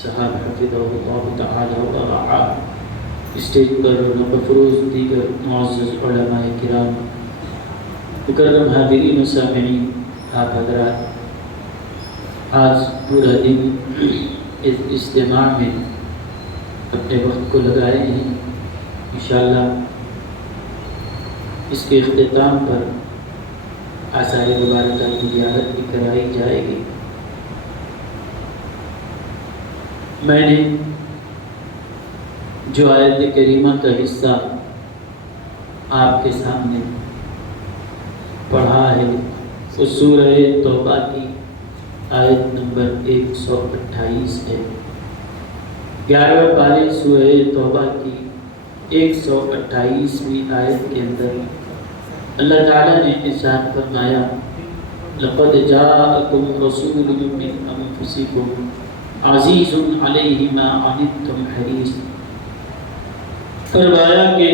صاحب حفظہ اللہ تعالی و رعاہ، اسٹیج پر نبفروز دیگر معزز علماء کرام، مکرم حاضرین و سامعین، آپ حضرات آج پورا دن اس اجتماع میں اپنے وقت کو لگائے ہیں۔ انشاءاللہ اس کے اختتام پر آثار مبارکہ کی زیارت بھی کرائی جائے گی۔ میں نے جو آیت کریمہ کا حصہ آپ کے سامنے پڑھا ہے وہ سورہ توبہ کی آیت نمبر 128 ہے۔ 11ویں پارے سورہ توبہ کی 128ویں آیت کے اندر اللہ تعالیٰ نے ارشاد فرمایا لَقَدْ جَاءَكُمْ رَسُولٌ مِّنْ أَنفُسِكُمْ عزیز علیہ ما عنتم حریص، فرمایا کہ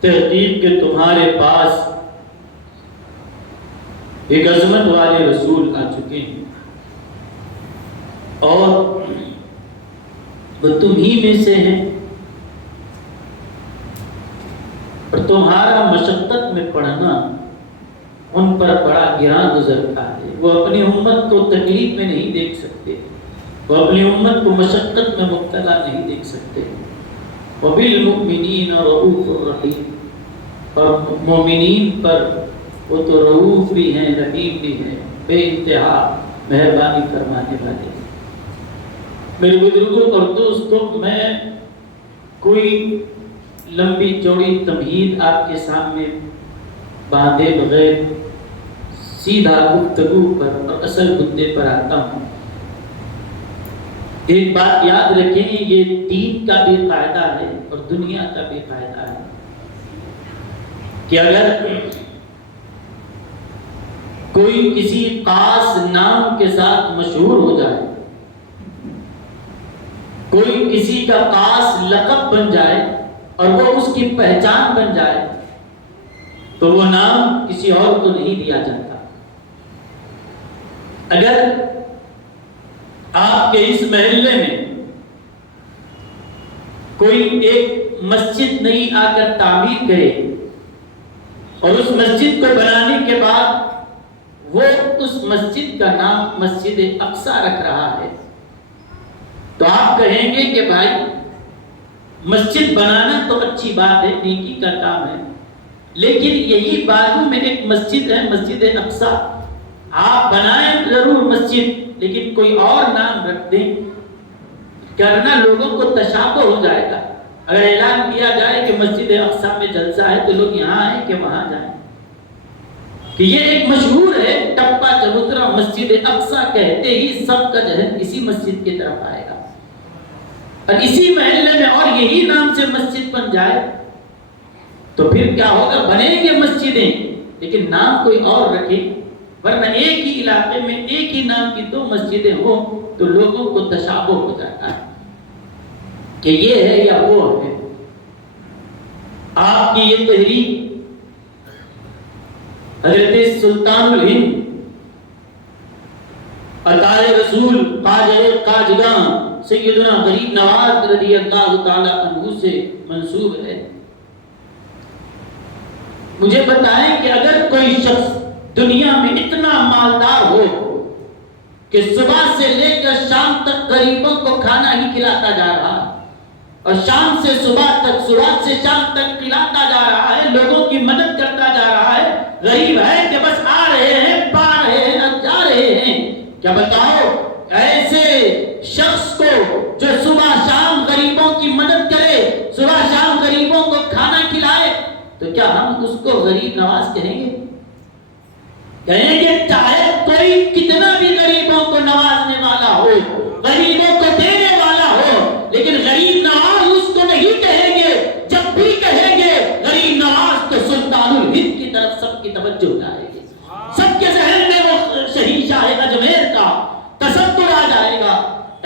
تحقیق کہ تمہارے پاس ایک عظمت والے رسول آ چکے ہیں اور وہ تم ہی میں سے ہیں، اور تمہارا مشقت میں پڑھنا ان پر بڑا گراں گزرتا ہے۔ وہ اپنی امت کو تکلیف میں نہیں دیکھ سکتے، وہ اپنی امت کو مشقت میں مبتلا نہیں دیکھ سکتے۔ وَبِالْمُؤْمِنِينَ رَءُوفٌ رَحِيمٌ، اور مومنین پر وہ تو رؤوف بھی ہیں، رحیم بھی ہیں، بے انتہا مہربانی فرمانے والے ہیں۔ میرے بزرگوں اور دوستوں، میں کوئی لمبی چوڑی تمہید آپ کے سامنے باندھے بغیر سیدھا گفتگو پر اور اصل مدعے پر آتا ہوں۔ ایک بات یاد رکھیں، یہ دین کا بھی قاعدہ ہے اور دنیا کا بھی قاعدہ ہے کہ اگر کوئی کسی خاص نام کے ساتھ مشہور ہو جائے، کوئی کسی کا خاص لقب بن جائے اور وہ اس کی پہچان بن جائے، تو وہ نام کسی اور کو نہیں دیا جاتا۔ اگر آپ کے اس محلے میں کوئی ایک مسجد نہیں آ کر تعمیر کرے اور اس مسجد کو بنانے کے بعد وہ اس مسجد کا نام مسجد اقصی رکھ رہا ہے، تو آپ کہیں گے کہ بھائی مسجد بنانا تو اچھی بات ہے، نیکی کا کام ہے، لیکن یہی بازو میں ایک مسجد ہے، مسجد اقصی، آپ بنائیں ضرور مسجد لیکن کوئی اور نام رکھ دیں، کرنا لوگوں کو تشابہ ہو جائے گا۔ اگر اعلان کیا جائے کہ مسجد اقصی میں جلسہ ہے تو لوگ یہاں آئیں کہ وہاں جائیں، کہ یہ ایک مشہور ہے ٹپا چبوترا مسجد اقصی، کہتے ہی سب کا ذہن اسی مسجد کی طرف آئے گا، اور اسی محلے میں اور یہی نام سے مسجد بن جائے تو پھر کیا ہوگا؟ بنیں گے مسجدیں لیکن نام کوئی اور رکھے، ورنہ ایک ہی علاقے میں ایک ہی نام کی دو مسجدیں ہوں تو لوگوں کو تشابہ ہو جاتا ہے کہ یہ ہے یا وہ ہے۔ آپ کی یہ تحریک حضرت سلطان الہند عطائے رسول خواجہ خواجگاں سیدنا غریب نواز رضی اللہ تعالی عنہ سے منسوب ہے۔ مجھے بتائیں کہ اگر کوئی شخص دنیا میں اتنا مالدار ہو کہ صبح سے لے کر شام تک غریبوں کو کھانا ہی کھلاتا جا رہا ہے اور شام سے صبح تک، صبح سے شام تک کھلاتا جا رہا ہے، لوگوں کی مدد کرتا جا رہا ہے، غریب ہے کہ بس آ رہے ہیں، پا رہے ہیں اور جا رہے ہیں، کیا بتاؤ ایسے شخص کو جو صبح شام غریبوں کی مدد کرے، صبح شام غریبوں کو کھانا کھلائے، تو کیا ہم اس کو غریب نواز کہیں گے؟ کہیں گے چاہے کوئی کتنا بھی غریبوں کو نوازنے والا ہو، غریبوں کو دینے والا ہو، لیکن غریب نواز اس کو نہیں کہیں گے۔ جب بھی کہیں گے غریب نواز تو سلطان الہند کی طرف سب کی توجہ جائے گی، سب کے ذہن میں وہ شہی شاہ اجمیر کا تصور آ جائے گا۔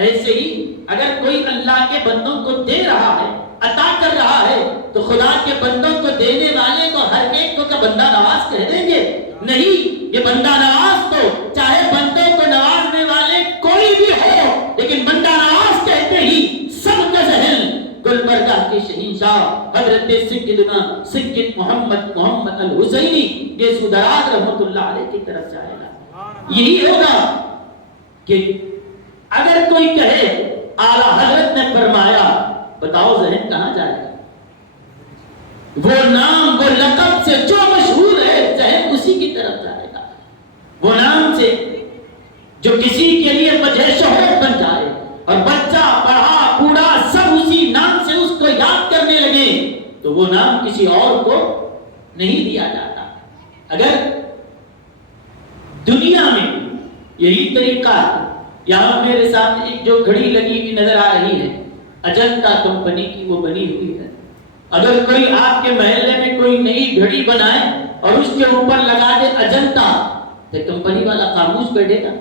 ایسے ہی اگر کوئی اللہ کے بندوں کو دے رہا ہے، عطا کر رہا ہے، تو خدا کے بندوں کو دینے والے کو ہر ایک کو بندہ نواز کہہ دیں گے؟ نہیں، یہ بندہ نواز تو چاہے بندوں کو نوازنے والے کوئی بھی ہو، لیکن بندہ نواز نہیں سب کا ذہن گلبرگہ کے شہنشاہ حضرت سیدنا سید محمد الحسینی یہ سدرات رحمت اللہ علیہ کی طرف جائے گا۔ یہی ہوگا کہ اگر کوئی کہے اعلیٰ حضرت نے فرمایا، بتاؤ ذہن کہاں جائے گا؟ وہ نام وہ لقب سے جو مشہور ہے ذہن اسی کی طرف جائے گا۔ وہ نام سے جو کسی کے لیے وجہ شہرت بن جائے اور بچہ بڑھا بوڑھا سب اسی نام سے اس کو یاد کرنے لگے تو وہ نام کسی اور کو نہیں دیا جاتا۔ اگر دنیا میں یہی طریقہ ہے، یہاں میرے سامنے ایک جو گھڑی لگی ہوئی نظر آ رہی ہے اجنتا کمپنی کی، وہ بنی ہوئی ہے۔ اگر کوئی آپ کے محلے میں کوئی نئی گھڑی بنائے اور اس کے اوپر لگا دے اجنتا تو کمپنی والا خاموش بیٹھے گا؟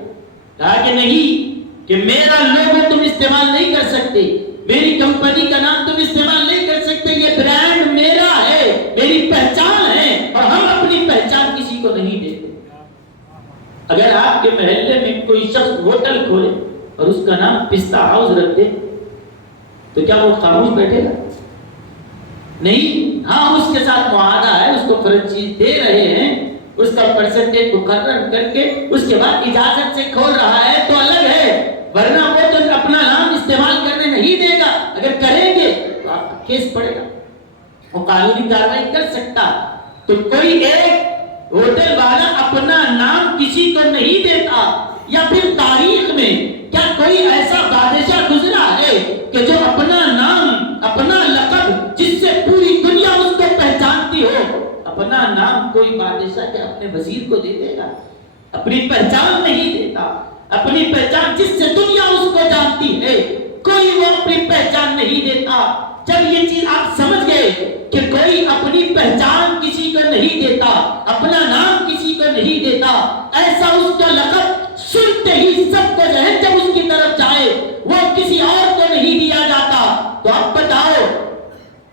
کہا کہ نہیں، کہ میرا لوگو تم استعمال نہیں کر سکتے، میری کمپنی کا نام تم استعمال نہیں کر سکتے، یہ برانڈ میرا ہے، میری پہچان ہے اور ہم اپنی پہچان کسی کو نہیں دیتے۔ اگر آپ کے محلے میں کوئی شخص ہوٹل کھولے اور اس کا نام پستہ ہاؤس رکھ دے تو کیا وہ خاموش بیٹھے گا؟ نہیں، ہاں اس کے ساتھ معاہدہ ہے، اس کو فرنچائز دے رہے ہیں، اس کا پرسنٹیج مقرر کر کے اس کے بعد اجازت سے کھول رہا ہے تو الگ ہے، ورنہ وہ تو اپنا نام استعمال کرنے نہیں دے گا۔ اگر کریں گے تو آپ کا کیس پڑے گا، وہ قانونی کارروائی کر سکتا۔ تو کوئی ایک ہوٹل والا اپنا نام کسی کو نہیں دیتا، یا پھر تاریخ میں کیا کوئی ایسا بادشاہ گزرا ہے کہ جو اپنا نام اپنا لقب جس سے پوری دنیا اس کو پہچانتی ہو، اپنا نام کوئی بادشاہ کیا اپنے وزیر کو دے دے گا؟ اپنی پہچان نہیں دیتا، اپنی پہچان جس سے دنیا اس کو جانتی ہے کوئی وہ اپنی پہچان نہیں دیتا۔ جب یہ چیز آپ سمجھ گئے کہ کوئی اپنی پہچان کسی کو نہیں دیتا، اپنا نام کسی کو نہیں دیتا، ایسا اس کا لقب سنتے ہی سب کا ذہن جب اس کی طرف جائے وہ کسی اور کو نہیں دیا جاتا۔ تو آپ بتاؤ،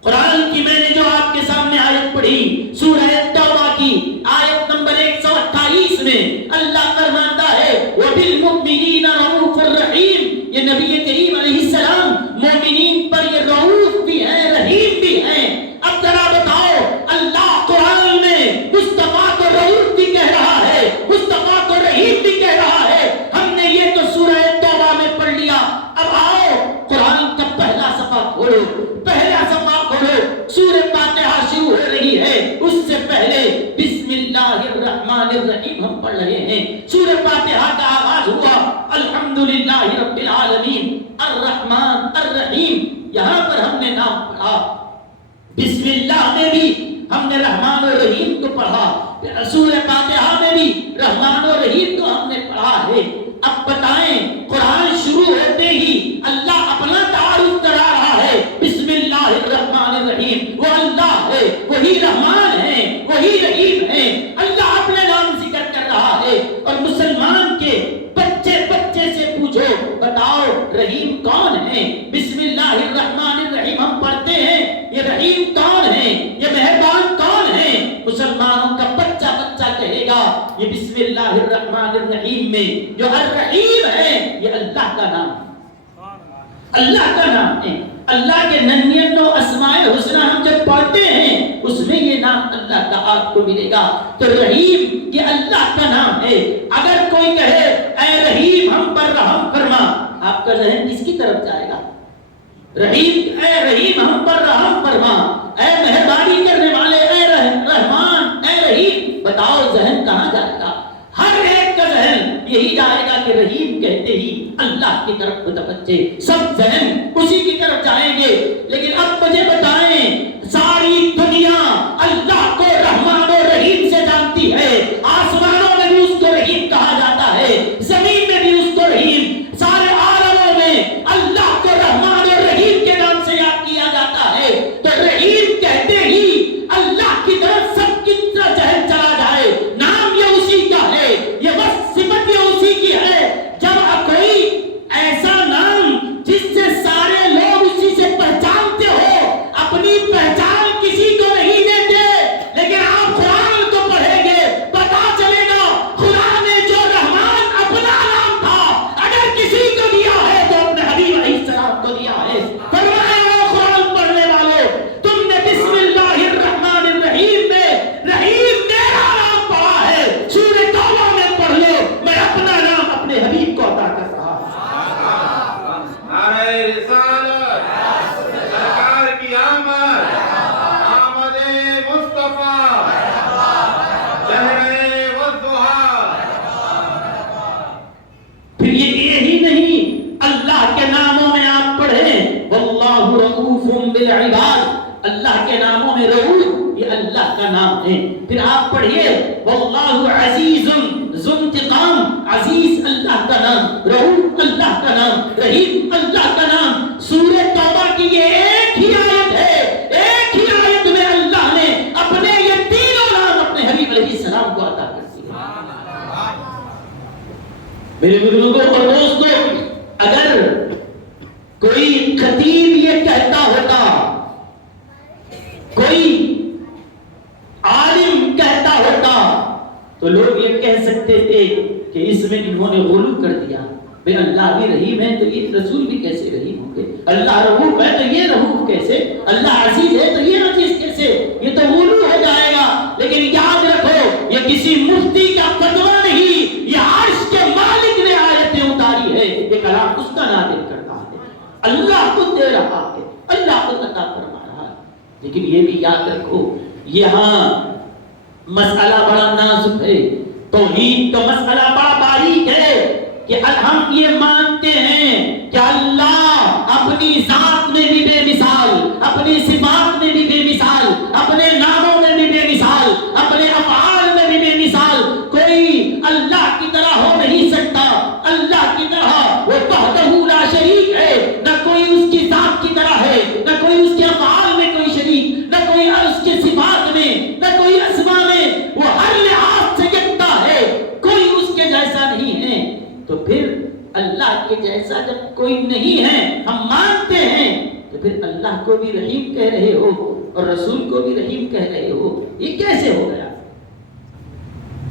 قرآن کی میں نے جو آپ کے سامنے آیت پڑھی سورہ توبہ کی آیت نمبر 128 میں اللہ فرماتا ہے وَبِالْمُؤْمِنِينَ رَءُوفٌ رَحِيمٌ، یہ نبی کریم علیہ السلام مومنین پر یہ رؤوف بھی ہیں، رحیم بھی ہیں۔ اب ذرا بتاؤ، اللہ قرآن میں مصطفیٰ کو رؤوف بھی کہہ رہا ہے، مصطفیٰ کو رحیم بھی کہہ رہا ہے۔ ہم نے یہ تو سورہ توبہ میں پڑھ لیا، اب آؤ قرآن کا پہلا صفحہ کھولو، پہلا صفحہ کھولو، سورہ فاتحہ شروع ہو رہی ہے، اس سے پہلے بسم اللہ الرحمن الرحیم ہم پڑھ رہے ہیں۔ سورہ فاتحہ کا آغاز ہوا الحمدللہ رب العالمین الرحمن الرحیم، یہاں پر ہم نے نام پڑھا۔ بسم اللہ میں بھی ہم نے رحمان اور رحیم کو پڑھا، سورہ فاتحہ میں بھی رحمان اور رحیم کو ہم نے پڑھا ہے۔ اب بتائیں، قرآن شروع ہوتے ہی اللہ اپنا تعارف کرا رہا ہے، بسم اللہ الرحمن الرحیم، وہ اللہ ہے، وہی رحمان ہے، وہی رحیم ہے، اللہ اپنے نام ذکر کر رہا ہے۔ اور مسلمان کے بچے سے پوچھو، بتاؤ رحیم کون ہے؟ بسم اللہ الرحمن الرحیم ہم پڑھتے ہیں، یہ رحیم کون ہے؟ یہ مہربان کون ہے؟ مسلمانوں کا بچہ کہے گا یہ بسم اللہ الرحمن الرحیم میں جو الرحیم ہے یہ اللہ کا نام ہے، اللہ کا نام ہے۔ اللہ کے 99 اسماء الحسنی ہم جب پڑھتے ہیں اس میں یہ نام اللہ کا آپ کو ملے گا۔ تو رحیم یہ اللہ کا نام ہے۔ اگر کوئی کہے اے رحیم ہم پر رحم فرما، آپ کا ذہن کس کی طرف جائے گا؟ رحیم، اے رحیم ہم پر رحم فرما، اے مہربانی کرنے والے، اے رحمان، اے رحیم، بتاؤ ذہن کہاں جائے گا؟ ہر ایک کا ذہن یہی جائے گا کہ رحیم کہتے ہی اللہ کی طرف متوجہ، سب ذہن اسی کی طرف جائیں گے۔ لیکن اب مجھے بتائیں، ساری دنیا اللہ کو رحمان اور رحیم سے جانتی ہے، آسمانوں میں بھی اس کو رحیم کہا جاتا ہے، زمین میں بھی اس کو رحیم، سارے عالموں میں اللہ کو رحمان اور رحیم کے نام سے یاد کیا جاتا ہے۔ تو رحیم کہتے ہی اللہ کی طرف سب کی طرح ذہن چلا جائے، نام یہ اسی کا ہے، یہ بس صفت یہ اسی کی ہے۔ جب کوئی ایسا نام جس سے سارے لوگ اسی سے پہچانتے ہو، للعباد، اللہ کے ناموں میں رؤوف یہ اللہ کا نام ہے۔ پھر آپ پڑھیے واللہ عزیز ذو انتقام، عزیز اللہ کا نام، رؤوف اللہ کا نام، رحیم اللہ کا نام۔ سورہ توبہ کی یہ ایک ہی آیت ہے، ایک ہی آیت میں اللہ نے اپنے یہ تینوں نام اپنے حبیب علیہ السلام کو عطا کر دیے۔ میرے بزرگوں اور دوستوں، اگر کوئی خطیب یہ کہتا ہوتا، کوئی عالم کہتا ہوتا، تو لوگ یہ کہہ سکتے تھے کہ اس میں انہوں نے غلو کر دیا، بے اللہ بھی رحیم ہے تو یہ رسول بھی کیسے رحیم ہوں گے، اللہ رؤوف ہے تو یہ رؤوف کیسے، اللہ عزیز ہے تو یہ عزیز کیسے، یہ تو غلو ہو جائے گا۔ لیکن یاد رکھو یہ کسی مفتی کا فتویٰ نہیں، یہ عرش کے مالک نے آیتیں اتاری ہے، یہ کلام اس کا نازل کرتا ہے، اللہ خود دے رہا ہے، اللہ خود عطا فرما رہا ہے۔ لیکن یہ بھی یاد رکھو یہاں مسئلہ بڑا نازک ہے، توحید کا مسئلہ بڑا باریک ہے کہ ہم یہ مانتے ہیں کہ اللہ اپنی ذات میں بھی بے مثال، اپنی صفات میں بھی بے مثال، اپنے ناموں میں بھی بے مثال، اپنے افعال میں بھی بے مثال، کوئی اللہ کی طرح ہو نہیں سکتا، اللہ کی طرح وہ وحدہ لا شریک ہے، نہ کوئی اس کی ذات کی طرح ہے، نہ کوئی اس کے افعال میں کوئی شریک، نہ کوئی اس کے صفات میں، نہ کوئی اسماء میں، وہ ہر لحاظ سے یکتا ہے، کوئی اس کے جیسا نہیں ہے۔ تو پھر اللہ کے جیسا جب کوئی نہیں ہے ہم مانتے ہیں، تو پھر اللہ کو بھی رحیم کہہ رہے ہو اور رسول کو بھی رحیم کہہ رہے ہو، یہ کیسے ہو گیا؟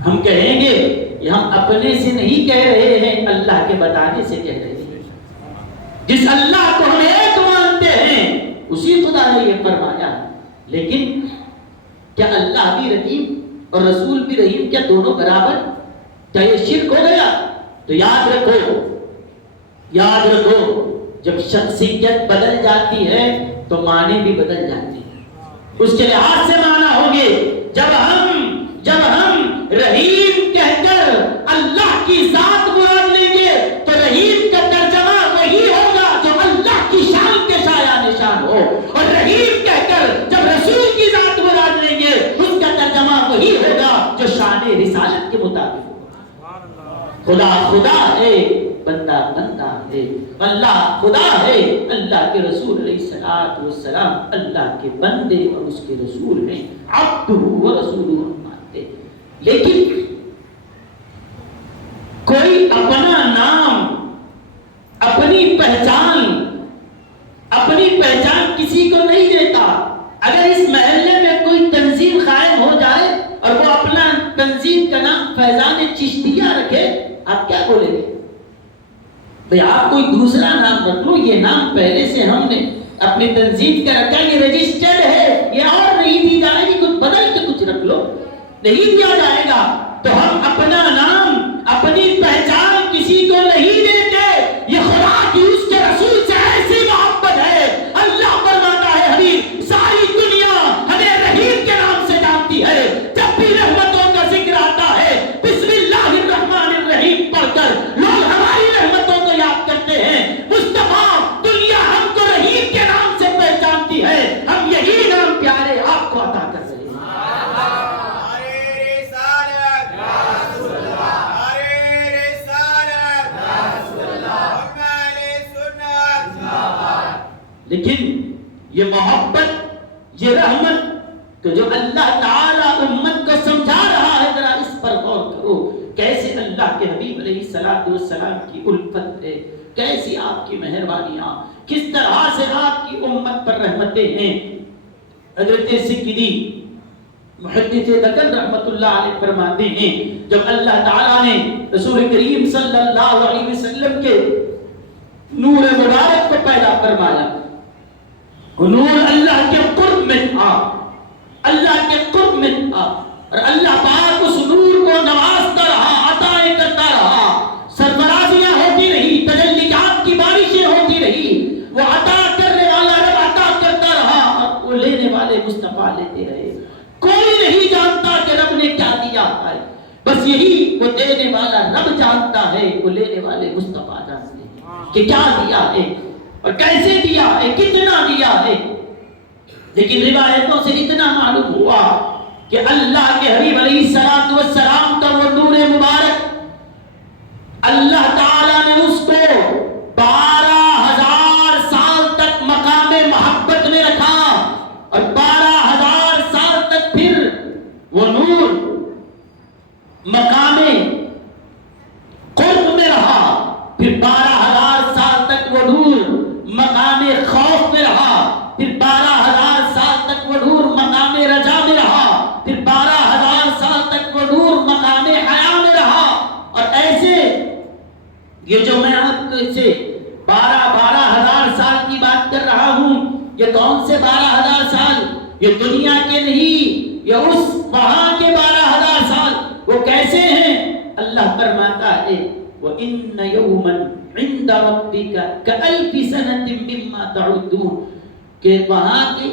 ہم کہیں گے یہ ہم اپنے سے نہیں کہہ رہے ہیں، اللہ کے بتانے سے کہہ رہے ہیں۔ جس اللہ کو ہم ایک مانتے ہیں اسی خدا نے یہ فرمایا۔ لیکن کیا اللہ بھی رحیم اور رسول بھی رحیم، کیا دونوں برابر؟ کیا یہ شرک ہو گیا؟ تو یاد رکھو جب شخصیت بدل جاتی ہے تو معنی بھی بدل جاتی ہے، اس کے لحاظ سے معنی ہوگے۔ جب ہم رحیم کہہ کر اللہ کی ذات مراد لیں گے تو رحیم کا ترجمہ وہی ہوگا جو اللہ کی شان کے سایہ نشان ہو، اور رحیم کہہ کر جب رسول کی ذات مراد لیں گے اس کا ترجمہ وہی ہوگا جو شان رسالت کے مطابق ہو۔ خدا خدا ہے، بندہ بندہ ہے، اللہ خدا ہے، اللہ کے رسول علیہ الصلوۃ والسلام اللہ کے بندے اور اس کے رسول ہیں، عبدہ و رسولہ مانتے۔ لیکن کوئی اپنا نام، اپنی پہچان کسی کو نہیں دیتا۔ اگر اس محلے میں کوئی تنظیم قائم ہو جائے اور وہ اپنا تنظیم کا نام فیضان چشتیہ رکھے، آپ کیا بولیں گے؟ بھئی آپ کوئی دوسرا نام رکھ لو، یہ نام پہلے سے ہم نے اپنی تنظیم کا رکھا، یہ رجسٹرڈ ہے، یہ اور نہیں دی جائے گی، کچھ بدل کے کچھ رکھ لو، نہیں دیا جائے گا۔ تو ہم اپنا نام، اپنی پہچان کسی کو نہیں دیتے، یہ خدا کی اس کے رسول سے ایسی محبت ہے۔ اللہ فرماتا ہے حبیب ساری دنیا ہمیں رحیم کے نام سے جانتی ہے، جب بھی رحمتوں کا ذکر آتا ہے بسم اللہ الرحمن الرحیم پڑھ کر لوگ ہماری رحمتوں کو یاد کرتے ہیں۔ مصطفیٰ دنیا ہم کو رحیم کے نام سے پہچانتی ہے، ہم یہی نام پیارے آپ کو عطا کر رہے ہیں۔ لیکن یہ محبت، یہ رحمت کہ جو اللہ تعالیٰ امت کو سمجھا رہا ہے، ذرا اس پر غور کرو، کیسے اللہ کے حبیب علیہ الصلوۃ والسلام کی الفت ہے، کیسی آپ کی مہربانیاں، کس طرح سے آپ کی امت پر رحمتیں ہیں۔ حضرت سکری محدث دکن رحمت اللہ علیہ فرماتے ہیں جب اللہ تعالیٰ نے رسول کریم صلی اللہ علیہ وسلم کے نور مبارک کو پیدا فرمایا، نور اللہ کے قرب میں تھا، اللہ کے قرب میں تھا، اور اللہ پاک اس نور کو نوازتا رہا، عطائیں کرتا رہا، سرفرازیاں ہوتی رہی، تجلیات کی بارشیں ہوتی رہی، وہ عطا کرنے والا رب عطا کرتا رہا اور وہ لینے والے مصطفیٰ لیتے رہے۔ کوئی نہیں جانتا کہ رب نے کیا دیا ہے، بس یہی وہ دینے والا رب جانتا ہے، وہ لینے والے مصطفیٰ جانتے ہیں کہ کیا دیا ہے اور کیسے دیا ہے، کتنا دیا ہے۔ لیکن روایتوں سے اتنا معلوم ہوا کہ اللہ کے حبیب علیہ الصلوۃ والسلام کا وہ نور مبارک اللہ تعالیٰ نے اس کو 12,000 سال تک مقام محبت میں رکھا، اور 12,000 سال تک پھر وہ نور مقام قرب میں رہا، پھر 12,000 سال تک وہ نور مقام خوف میں رہا، پھر 12,000 سال تک وہ نور مقام رجا میں رہا، پھر 12,000 سال تک وہ نور مقام حیا میں رہا، اور ایسے یہ جو میں آپ کو سے 12,000 سال کی بات کر رہا ہوں، یہ کون سے 12,000 سال؟ یہ دنیا کے نہیں، یہ اس وہاں کے 12,000 سال۔ وہ کیسے ہیں؟ اللہ فرماتا ہے وَإِنَّ يَوْمًا عِنْدَ رَبِّكَ كَأَلْفِ سَنَةٍ مِّمَّا تَعُدُّونَ، کہ وہاں کے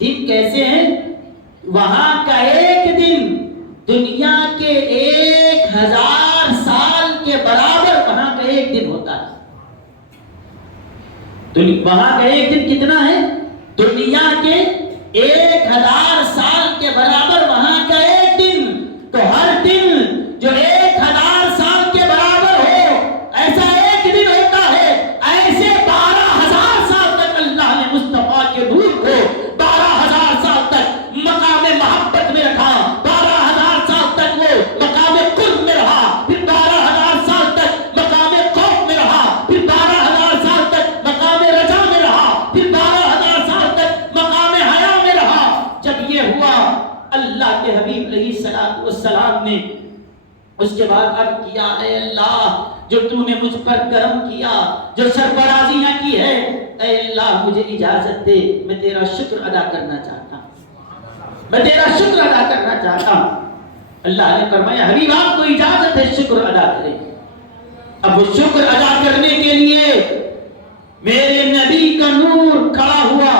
دن کیسے ہیں؟ وہاں کا ایک دن دنیا کے 1,000 سال کے برابر وہاں کا ایک دن ہوتا ہے۔ وہاں کا ایک دن کتنا ہے؟ دنیا کے 1,000 سال کے برابر وہاں کا ایک دن۔ تو ہر دن جو 1,000 سال کے برابر ہو، ایسا ایک دن ہوتا ہے۔ ایسے 12,000 سال تک اللہ نے مصطفیٰ کے نور کو 12,000 سال تک مقام محبت میں رکھا، 12,000 سال تک وہ مقام قرب میں رہا، پھر 12,000 سال تک مقام خوف میں رہا، پھر 12,000 سال تک مقام رجا میں رہا، پھر 12,000 سال تک مقام حیا میں رہا۔ جب یہ ہوا، اللہ کے حبیب علیہ الصلوۃ والسلام نے اس کے بعد عرض کیا، اے اللہ جو تو نے مجھ پر کرم کیا، جو سرفرازیاں کی ہے، اے اللہ مجھے اجازت دے، میں تیرا شکر ادا کرنا چاہتا ہوں، میں تیرا شکر ادا کرنا چاہتا ہوں۔ اللہ نے فرمایا حبیب آپ کو اجازت ہے شکر ادا کریں۔ اب وہ شکر ادا کرنے کے لیے میرے نبی کا نور کھڑا ہوا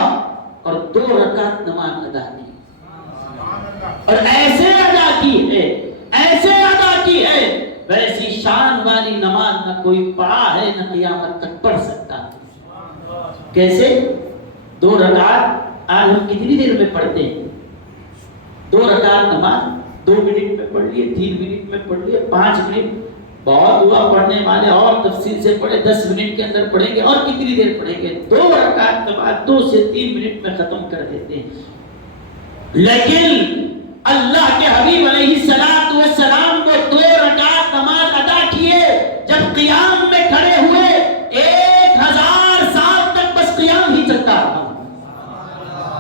اور 2 رکعت نماز ادا کی، اور ایسے ادا کی ہے، ایسے ادا کی ہے، ویسی شان والی نماز نہ کوئی پڑھا ہے نہ قیامت تک پڑھ سکتا۔ کیسے؟ 2 رکعت آج ہم کتنی دیر میں پڑھتے ہیں؟ 2 رکعت نماز 2 منٹ میں پڑھ لیے، 3 منٹ میں پڑھ لیے، 5 منٹ بہت ہوا، پڑھنے والے اور تفصیل سے پڑھے 10 منٹ کے اندر پڑھیں گے، اور کتنی دیر پڑھیں گے؟ 2 رکعت نماز 2 سے 3 منٹ میں ختم کر دیتے ہیں۔ لیکن اللہ کے حبیب علیہ الصلوۃ والسلام کو 2 رکعت نماز ادا کیے، جب قیام میں کھڑے ہوئے 1,000 سال تک بس قیام ہی چلتا رہا۔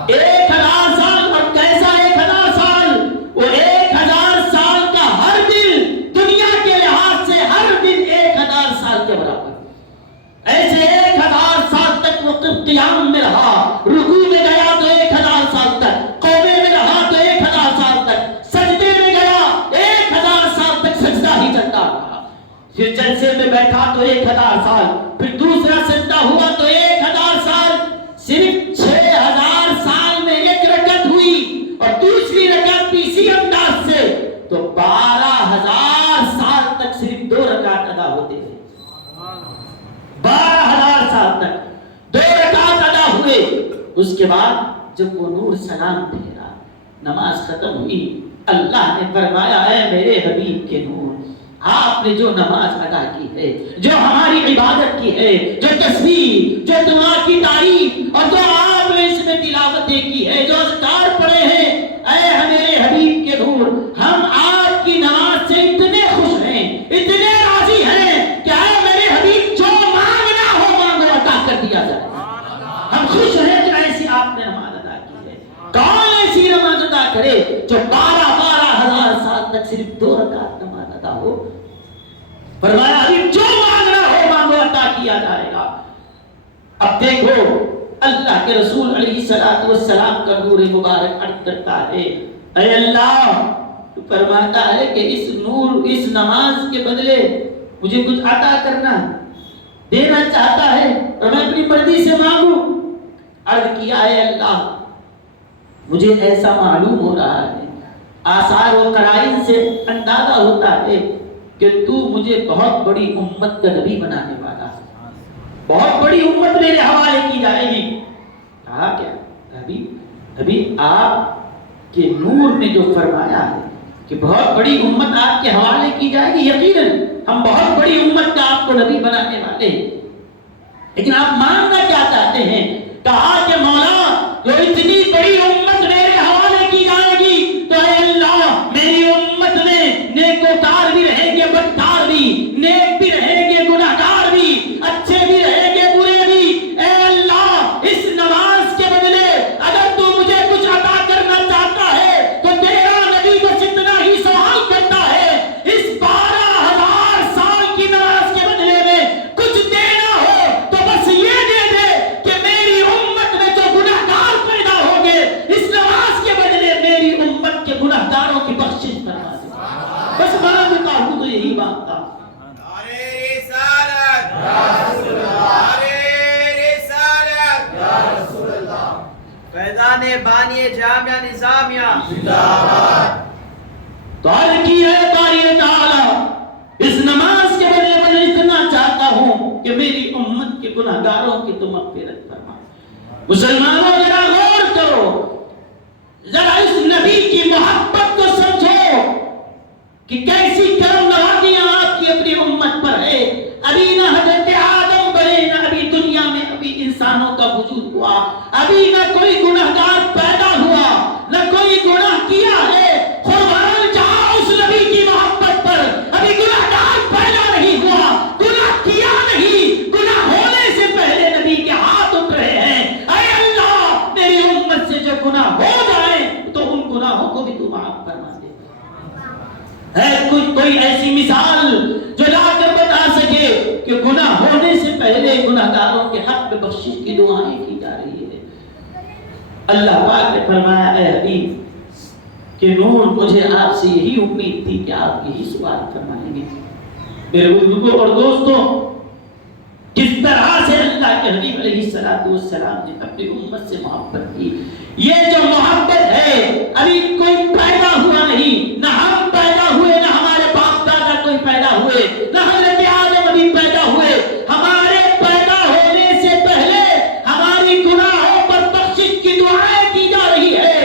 1,000 سال، اور کیسا 1,000 سال؟ وہ 1,000 سال کا ہر دن دنیا کے لحاظ سے ہر دن 1,000 سال کے برابر۔ ایسے 1,000 سال تک وہ قیام میں رہا، رکوع میں گیا تو 1,000 سال تک، قومے میں رہا تو 1,000 سال تک، سجدے میں گیا 1,000 سال تک سجدہ ہی چلتا رہا، پھر جلسے میں بیٹھا تو 1,000 سال، پھر دوسرا سجدہ ہوا تو 1,000 سال۔ صرف 6,000 سال میں 1 رکعت ہوئی، اور دوسری رکعت بھی اسی انداز سے، تو 12,000 سال تک صرف 2 رکعت ادا ہوتے تھے۔ 12,000 سال تک 2 رکعت ادا ہوئے۔ اس کے بعد جب وہ نور سلام پھیرا، نماز ختم ہوئی، اللہ نے فرمایا اے میرے حبیب کے نور، آپ نے جو نماز ادا کی ہے، جو ہماری عبادت کی ہے، جو تسبیح، جو دعا کی تعریف، اور جو آپ نے اس میں تلاوتیں کی ہے، جو اذکار پڑھے ہیں، اے میرے حبیب کے نور، ہم آپ کی نماز سے اتنے خوش ہیں، اتنے راضی ہیں کہ اے میرے حبیب جو مانگنا ہو مانگو عطا کر دیا جائے۔ ہم خوش ہیں کہ ایسی آپ نے نماز ادا کی ہے۔ کون ایسی نماز ادا کرے جو 12,000 سال تک صرف 2 رکعت نماز ادا ہو؟ فرمایا حبیب جو مانگنا ہو مانگو عطا کیا جائے گا۔ اب دیکھو اللہ کے رسول علیہ الصلوۃ والسلام کا نور مبارک عرض کرتا ہے، اے اللہ تو فرماتا ہے کہ اس نور، اس نماز کے بدلے مجھے کچھ عطا کرنا ہے، دینا چاہتا ہے، اور میں اپنی مرضی سے مانگوں۔ عرض کیا ہے اللہ مجھے ایسا معلوم ہو رہا ہے، آثار و قرائن سے اندازہ ہوتا ہے کہ تو مجھے بہت بڑی امت کا نبی بنانے والا ہے، بہت بڑی امت میرے حوالے کی جائے گی۔ کہا کیا حبیب ابھی آپ کے نور نے جو فرمایا ہے کہ بہت بڑی امت آپ کے حوالے کی جائے گی، یقیناً ہم بہت بڑی امت کا آپ کو نبی بنانے والے ہیں، لیکن آپ ماننا کیا چاہتے ہیں؟ کہا کہ مولا جو اتنی بڑی امت میرے حوالے کی جائے گی تو اے اللہ میری امت میں نیکوکار بھی رہیں گے، بدکار بھی، نیک بھی رہیں گے، گناہگار بھی، اچھے بھی رہیں گے، برے بھی۔ اے اللہ اس نماز کے بدلے اگر تو مجھے کچھ عطا کرنا چاہتا ہے تو تیرا نبی بس اتنا ہی سوال کرتا ہے، اس 12,000 سال کی نماز کے بدلے میں کچھ دینا ہو تو بس یہ دے دے کہ میری امت میں جو گناہگار پیدا ہوں گے اس نماز کے بدلے میری امت کے گناہگاروں کی بخشش فرما دے۔ بس بڑا مقابل تو یہی بات تھا۔ فیضان بانی جامعہ نظامیہ تو عرض کی ہے باری تعالی اس نماز کے بدلے میں اتنا چاہتا ہوں کہ میری امت کے گناہگاروں کی تم مغفرت فرما۔ مسلمانوں ذرا غور کرو، ذرا اس نبی کی محبت کو سمجھو کہ کیسی کرم نوازیاں آپ کی اپنی امت پر ہے۔ ابھی نہ حضرت آدم بنے، نہ ابھی دنیا میں ابھی انسانوں کا وجود ہوا، ابھی نہ کوئی گناہگار پیدا ہوا، نہ کوئی گناہ کیا ہے۔ قربان جاؤ اس نبی کی محبت پر، ابھی گناہگار پیدا نہیں ہوا، گناہ کیا نہیں، گناہ ہونے سے پہلے نبی کے ہاتھ اٹھ رہے ہیں۔ اے اللہ میری امت سے جو گناہ ہو جائیں تو ان گناہوں کو بھی تو معاف فرما دے۔ ہے کوئی ایسی مثال جو لا کر بتا سکے کہ گناہ ہونے سے پہلے گناہگاروں کے حق میں بخشش کی دعائیں کی جا رہی ہے؟ اللہ پاک نے فرمایا اے حبیب کہ نور مجھے آپ سے یہی امید تھی کہ آپ یہی سوال فرمائیں گے۔ میرے بزرگوں اور دوستوں، کس طرح سے اللہ کے حبیب علیہ السلام نے اپنی امت سے محبت کی۔ یہ جو محبت ہے ابھی کوئی پیدا ہوا نہیں، نہ ہم پیدا ہوئے، نہ ہمارے باپ دادا کوئی پیدا ہوئے، نہ حضرت آدم ابھی پیدا ہوئے۔ ہمارے پیدا ہونے سے پہلے ہماری گناہوں پر بخشش کی دعائیں کی جا رہی ہے۔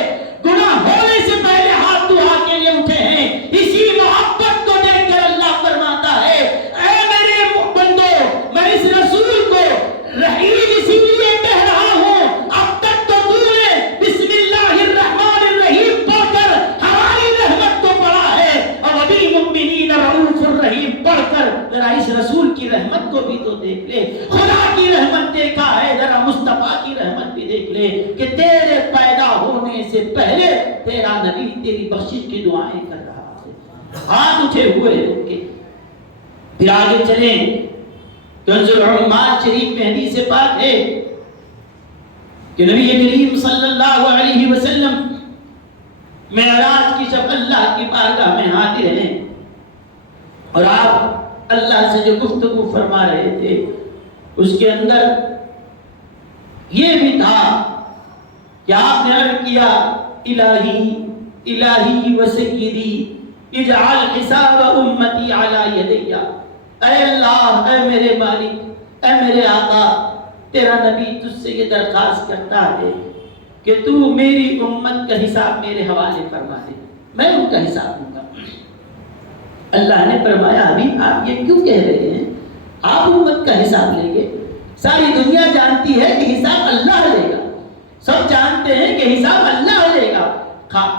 گناہ ہونے سے پہلے ہاتھ دعا کے لیے اٹھے ہیں۔ اسی محبت کو دیکھ کر اللہ فرماتا ہے اے میرے بندو، میں اس رسول کو رحیم اسی لیے کہہ رہا ہوں، اب تک تو تو نے بسم اللہ الرحمن الرحیم پڑھ کر ہماری رحمت کو پڑھا ہے، اور ابھی مؤمنین رؤوف الرحیم پڑھ کر ذرا اس رسول کی رحمت کو بھی تو دیکھ لے۔ خدا کی رحمت دیکھا ہے، ذرا مصطفیٰ کی رحمت بھی دیکھ لے کہ تیرے پیدا ہونے سے پہلے تیرا نبی تیری بخشش کی دعائیں کر رہا ہے۔ ہاتھ اٹھے ہوئے ان کے۔ پھر آگے چلیں، کنز العمال شریف میں حدیث پاک ہے کہ نبی کریم صلی اللہ علیہ وسلم معراج کی شب اللہ کی بارگاہ میں حاضر ہیں، اور آپ اللہ سے جو گفتگو فرما رہے تھے اس کے اندر یہ بھی تھا کہ آپ نے عرض کیا الہی الہی و سیدی اجعل حساب امتی علی یدی۔ اے اللہ، اے میرے مالک، اے میرے آقا، تیرا نبی تجھ سے یہ درخواست کرتا ہے کہ تو میری امت کا حساب میرے حوالے فرما دے، میں ان کا حساب دوں گا۔ اللہ نے فرمایا ابھی آپ یہ کیوں کہہ رہے ہیں؟ آپ امت کا حساب لیں گے؟ ساری دنیا جانتی ہے کہ حساب اللہ لے گا، سب جانتے ہیں کہ حساب اللہ لے گا،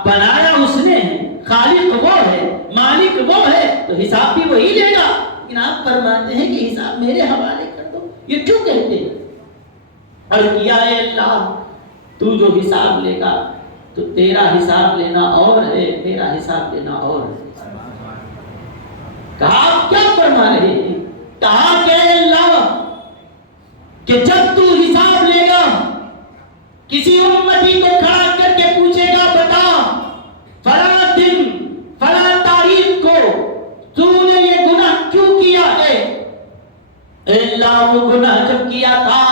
بنایا اس نے ہے، خالق وہ ہے، مالک وہ ہے، تو حساب بھی وہی لے گا۔ لیکن آپ فرماتے ہیں کہ حساب میرے حوالے کر دو، یہ کیوں کہتے ہیں؟ اور کیا اے اللہ تو جو حساب لے گا تو تیرا حساب لینا اور ہے، میرا حساب لینا اور ہے۔ کہا آپ کیا فرما رہے ہیں؟ کہا کہ اے اللہ کہ جب تو حساب لے گا کسی امتی کو کھڑا کر کے پوچھے گا بتا فلاں دن فلاں تاریخ کو تو نے یہ گناہ کیوں کیا ہے؟ اے اللہ وہ گناہ جب کیا تھا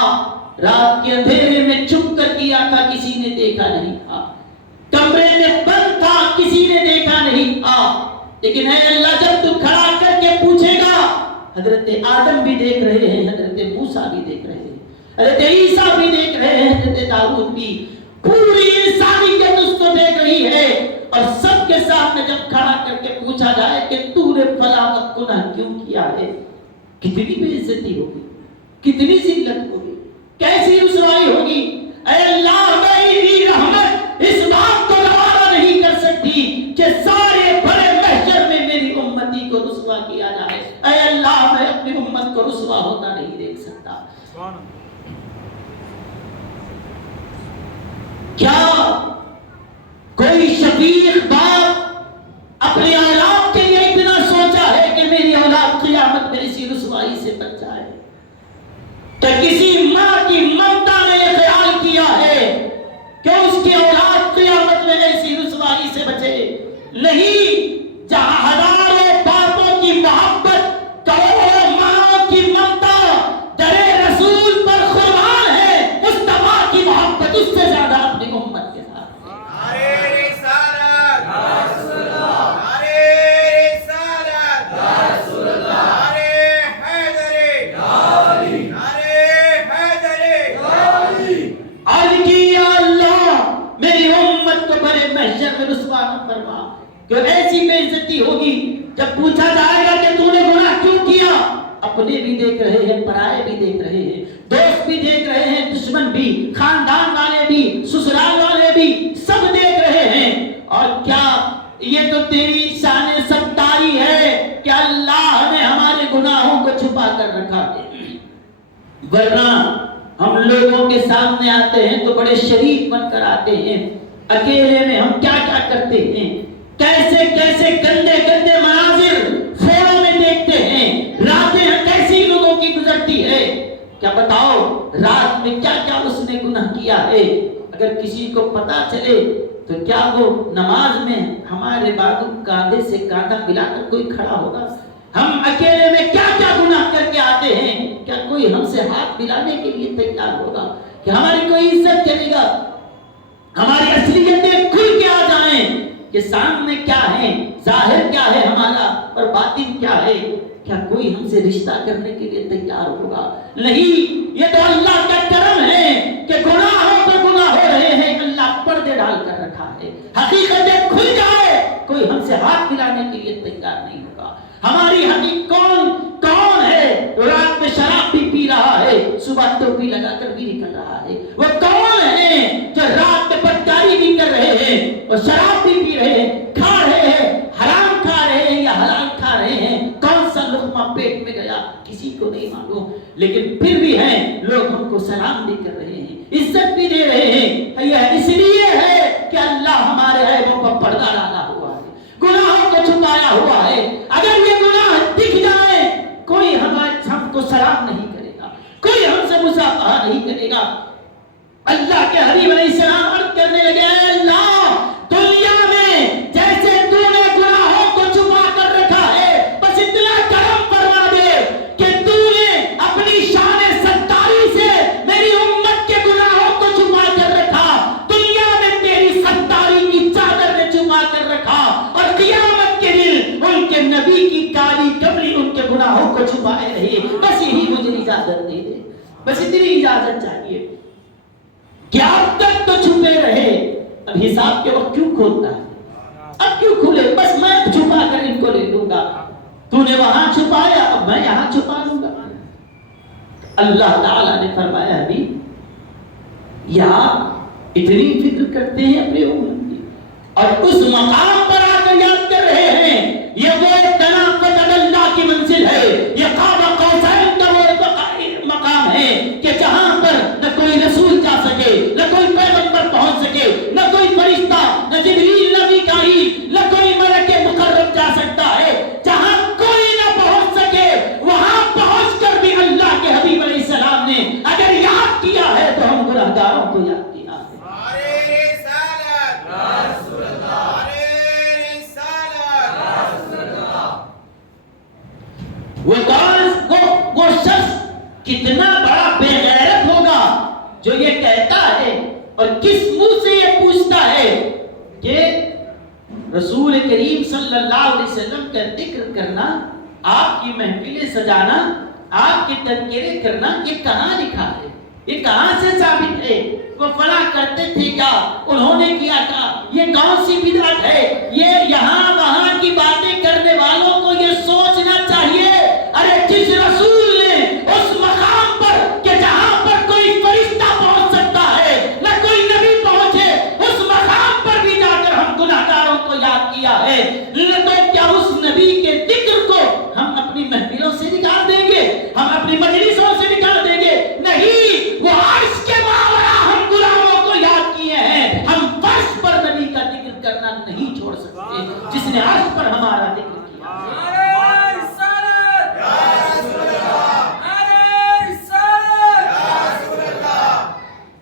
رات کے اندھیرے میں چھپ کر کیا تھا، کسی نے دیکھا نہیں تھا، کمرے میں بند تھا، کسی نے دیکھا نہیں تھا، لیکن اے اللہ جب تو کھڑا کر کے پوچھے گا، حضرت آدم بھی دیکھ رہے ہیں، حضرت موسیٰ بھی دیکھ رہے ہیں، حضرت عیسیٰ بھی دیکھ رہے ہیں، حضرت داؤد بھی، پوری انسان دیکھ رہی ہے اور سب کے سامنے جب کھڑا کر کے پوچھا جائے کہ تو نے فلاں وقت گناہ کیوں کیا ہے، کتنی بے عزتی ہوگی، کتنی ذلت ہوگی، کیسی رسوائی ہوگی۔ اے اللہ میری رحمت اس بات کو گوارا نہیں کر سکتی کہ سارے بڑے محشر میں میری امتی کو رسوا کیا جائے۔ اے اللہ میں اپنی امت کو رسوا ہوتا نہیں دیکھ سکتا۔ کیا کوئی شفیق باپ اپنے اولاد کے لیے اتنا سوچا ہے کہ میری اولاد قیامت میں اسی رسوائی سے بچ جائے؟ کہ کسی ماں کی ممتا نے یہ خیال کیا ہے کہ اس کی اولاد قیامت میں ایسی رسوائی سے بچے؟ نہیں، جہاں ہزاروں باپوں کی محبت، کروڑوں ماں کی ممتا در رسول پر قربان ہے، مصطفیٰ کی محبت اس سے زیادہ اپنی امت کے ساتھ ہے۔ نعرہ رسالت یا رسول اللہ، نعرہ رسالت یا رسول اللہ، نعرہ حیدری یا علی، نعرہ حیدری یا علی۔ عرض کی یا اللہ میری امت کو بڑے محشر میں رسوا نہ فرما، کہ ایسی بے عزتی ہوگی جب پوچھا جائے گا کہ تو نے گناہ کیوں کیا۔ اپنے بھی دیکھ رہے ہیں، پرائے بھی دیکھ رہے ہیں، دوست بھی دیکھ رہے ہیں، دشمن بھی، خاندان والے بھی، سسرال والے بھی، سب دیکھ رہے ہیں۔ اور کیا یہ تو تیری شان ستاری ہے کہ اللہ نے ہمارے گناہوں کو چھپا کر رکھا ہے، ورنہ ہم لوگوں کے سامنے آتے ہیں تو بڑے شریف بن کر آتے ہیں، اکیلے میں ہم کیا کیا کرتے ہیں، کیسے کیسے گندے گندے مناظر فوروں میں دیکھتے ہیں، راتیں کیسی لوگوں کی گزرتی ہے۔ کیا بتاؤ رات میں کیا کیا اس نے گناہ کیا ہے؟ اگر کسی کو پتا چلے تو کیا وہ نماز میں ہمارے بازو کاندھے سے کاندھا ملا کر کوئی کھڑا ہوگا؟ ہم اکیلے میں کیا کیا گناہ کر کے آتے ہیں، کیا کوئی ہم سے ہاتھ ملانے کے لیے تیار ہوگا؟ کہ ہماری کوئی عزت کرے گا، ہماری اصلیتیں کھل کے آ جائیں کہ سامنے کیا ہے، ظاہر کیا ہے ہمارا اور باطن کیا ہے؟ کیا کوئی ہم سے رشتہ کرنے کے لیے تیار ہوگا؟ نہیں، یہ تو اللہ کا کرم ہے کہ گناہوں پہ گناہ ہو رہے ہیں، اللہ پردے ڈال کر رکھا ہے، حقیقتیں کھل جائے کوئی ہم سے ہاتھ ملانے کے لیے تیار نہیں ہوگا۔ ہماری حقیقت کون ہے؟ رات میں شراب بھی پی رہا ہے، صبح ٹوپی لگا کر بھی نکل رہا ہے۔ وہ کون ہے جو رات میں بدکاری بھی کر رہے ہیں اور شراب بھی پی رہے ہیں، کھا رہے ہیں، حرام کھا رہے ہیں یا حلال کھا رہے ہیں؟ کون سا لقمہ پیٹ میں گیا کسی کو نہیں معلوم، لیکن پھر بھی ہیں لوگ ہم کو سلام بھی کر رہے ہیں، عزت بھی دے رہے ہیں۔ یہ اس لیے ہے کہ اللہ ہمارے عیبوں پر پردہ ڈالا ہوا ہے، گناہوں کو چھپایا ہوا ہے۔ اگر یہ گناہ دکھ جائے کوئی ہم کو سلام نہیں کرے گا، کوئی ہم سے مصافحہ نہیں کرے گا۔ اللہ کے حبیب علیہ السلام عرض کرنے لگے، اے اللہ دنیا میں جیسے تو نے گناہوں کو چھپا کر رکھا ہے، بس اتنا کرم فرما دے کہ تو نے اپنی شان ستاری سے میری امت کے گناہوں کو چھپا کر رکھا، دنیا میں تیری ستاری کی چادر میں چھپا کر رکھا، اور قیامت کے دن ان کے نبی کی کالی کملی ان کے گناہوں کو چھپائے رہے۔ بس یہی مجھے اجازت دے دے، بس اتنی اجازت چاہیے کہ اب تک تو چھپے رہے، اب حساب کے وقت کیوں کھولتا ہے؟ اب کیوں کھولے؟ بس میں چھپا کر ان کو لے لوں گا، تو نے وہاں چھپایا اب میں یہاں چھپا لوں گا۔ اللہ تعالیٰ نے فرمایا ابھی یا اتنی فکر کرتے ہیں اپنے امت کی، اور اس مقام پر آ کر یاد کر رہے ہیں یہ وہ تناقض اللہ کی منزل ہے، یہ قاب قوسین کا وہ مقام ہے کہ جہاں پر نہ کوئی رسول جا سکے، نہ کوئی پیغمبر پہنچ سکے، نہ کوئی فرشتہ، نہ جبریل، نہ میکائیل، نہ کوئی ملک مقرب جا سکتا ہے۔ جہاں کوئی نہ پہنچ سکے وہاں پہنچ کر بھی اللہ کے حبیب علیہ السلام نے اگر یاد کیا ہے تو ہم گناہگاروں کو یاد کیا ہے۔ وہ شخص کتنا بڑا بے غیرت ہوگا جو یہ کہتا ہے اور کس منہ سے یہ پوچھتا ہے کہ رسول کریم صلی اللہ علیہ وسلم کا ذکر کرنا، آپ کی محفلیں سجانا، آپ کی تذکرے کرنا، یہ کہاں لکھا ہے؟ یہ کہاں سے ثابت ہے؟ وہ فلاں کرتے تھے کیا؟ انہوں نے کیا تھا؟ یہ کون سی بدعت ہے؟ یہ یہاں وہاں کی باتیں کرنے والوں کو یہ سوچنا چاہیے، ارے جس رسول نے اس مقام پر کہ جہاں پر کوئی فرشتہ پہنچ سکتا ہے نہ کوئی نبی پہنچے، اس مقام پر بھی جا کر ہم گناہگاروں کو یاد کیا ہے، تو کیا اس نبی کے ذکر کو ہم اپنی محفلوں سے نکال دیں گے، ہم اپنی مجلسوں سے نکال دیں گے؟ نہیں، وہ عرش کے ماورا ہم غلاموں کو یاد کیے ہیں، ہم فرش پر نبی کا ذکر کرنا نہیں چھوڑ سکتے جس نے عرش پر ہمارا ذکر کیا۔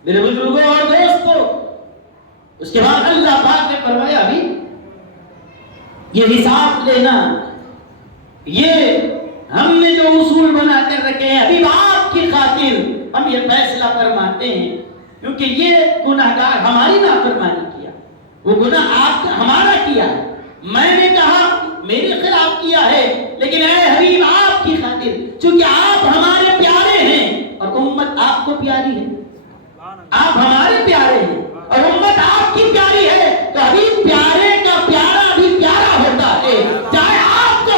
میرے بزرگوں اور دوستوں، اس کے بعد اللہ پاک نے فرمایا ابھی یہ حساب لینا، یہ ہم نے جو اصول بنا کر رکھے ہیں ابھی آپ کی خاطر ہم یہ فیصلہ فرماتے ہیں، کیونکہ یہ گناہگار ہماری نافرمانی کیا، وہ گناہ آپ کا ہمارا کیا ہے، میں نے کہا میرے خلاف کیا ہے، لیکن اے حبیب آپ کی خاطر، چونکہ آپ ہمارے پیارے ہیں اور امت آپ کو پیاری ہے، آپ ہمارے پیارے ہیں اور امت آپ کی پیاری ہے، تو حبیب پیارے کا پیارا بھی پیارا ہوتا ہے، چاہے آپ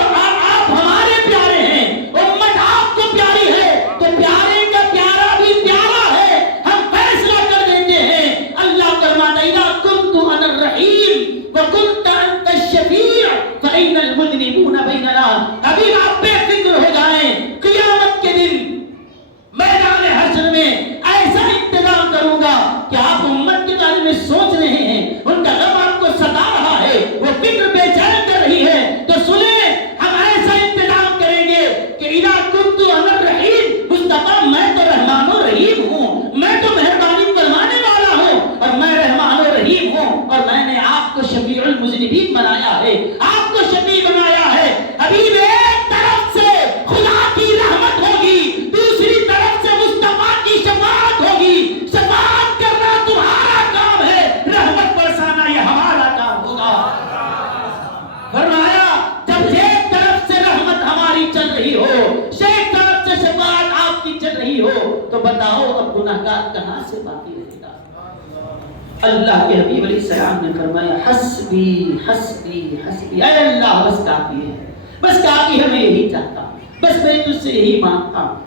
ہمارے پیارے ہیں، امت آپ کو پیاری ہے، تو پیارے کا پیارا بھی پیارا ہے، ہم فیصلہ کر دیتے ہیں۔ اللہ فرماتا ہے اذا كنت انا الرحیم وكنت انت الشفیع فإن المذنبون بیننا، حبیب آپ بے فکر ہو جائیں، قیامت کے دن میدان حشر میں ایسا انتظام کروں گا کہ آپ امت کے بارے میں سوچ رہے ہیں، ان کا غم آپ کو ستا رہا ہے، وہ فکر بے چین کر رہی ہے، تو سنیں ہم ایسا انتظام کریں گے کہ اذا كنت انا الرحیم، مصطفیٰ میں تو رحمان و رحیم ہوں، میں تو مہربانی فرمانے والا ہوں اور میں رحمان و رحیم ہوں، اور میں نے آپ کو شفیع المذنبین بنایا ہے، آپ کو شفیع بنایا ہے۔ حبیب ایک طرف سے خدا کی رحمت ہوگی، دوسری طرف سے مصطفیٰ کی شفاعت ہوگی، شفاعت کرنا تمہارا کام ہے، رحمت برسانا یہ ہمارا کام ہوگا۔ فرمایا جب ایک طرف سے رحمت ہماری چل رہی ہو، ایک طرف سے شفاعت آپ کی چل رہی ہو، تو بتاؤ اب گناہگار کہاں سے باقی رہے گا؟ اللہ کے حبیب علیہ السلام نے فرمایا حسبی حسبی حسبی، اے اللہ بس کافی ہے، بس کافی ہے، میں یہی چاہتا ہوں، بس میں تجھ سے یہی مانگتا ہوں۔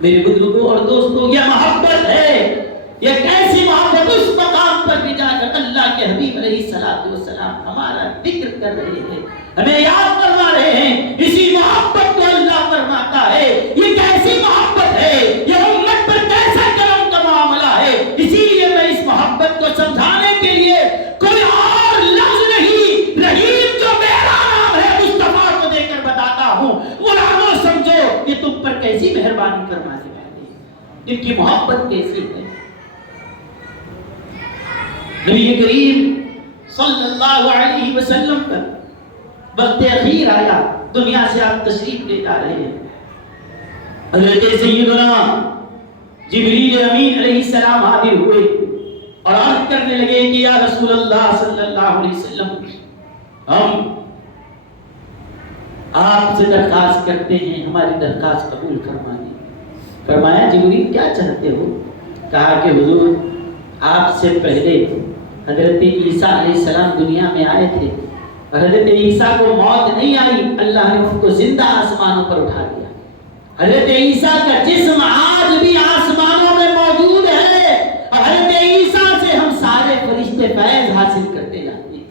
میرے بزرگوں اور دوستوں، یہ محبت ہے، یہ کیسی محبت، اس مقام پر بھی جا کر اللہ کے حبیب علیہ السلام ہمارا ذکر کر رہے ہیں، ہمیں یاد کروا رہے ہیں، اسی محبت کو اللہ فرماتا ہے یہ کیسی محبت ہے، یہ امت پر کیسا کرم کا معاملہ ہے۔ اسی لیے میں اس محبت کو سمجھانے کے لیے کوئی اور لفظ نہیں، رحیم جو میرا نام ہے مصطفیٰ کو دے کر بتاتا ہوں، غلاموں سمجھو یہ تم پر کیسی مہربانی فرمانے والے ہیں، ان کی محبت کیسی ہے۔ نبی کریم صلی اللہ علیہ وسلم کا وقت اخیر آیا، دنیا سے آپ تشریف لے جا رہے ہیں، حضرت سیدنا جبریل امین علیہ السلام حاضر ہوئے اور عرض کرنے لگے کہ یا رسول اللہ صلی اللہ علیہ وسلم، ہم آپ سے درخواست کرتے ہیں، ہماری درخواست قبول فرمائیں۔ فرمایا جبریل کیا چاہتے ہو؟ کہا کہ حضور آپ سے پہلے حضرت عیسیٰ علیہ السلام دنیا میں آئے تھے اور حضرت عیسیٰ کو موت نہیں آئی، اللہ نے ان کو زندہ آسمانوں پر اٹھا دیا۔ حضرت عیسیٰ کا جسم آج بھی آسمانوں میں موجود ہے اور حضرت عیسیٰ سے ہم سارے فرشتے فیض حاصل کرتے جاتے ہیں،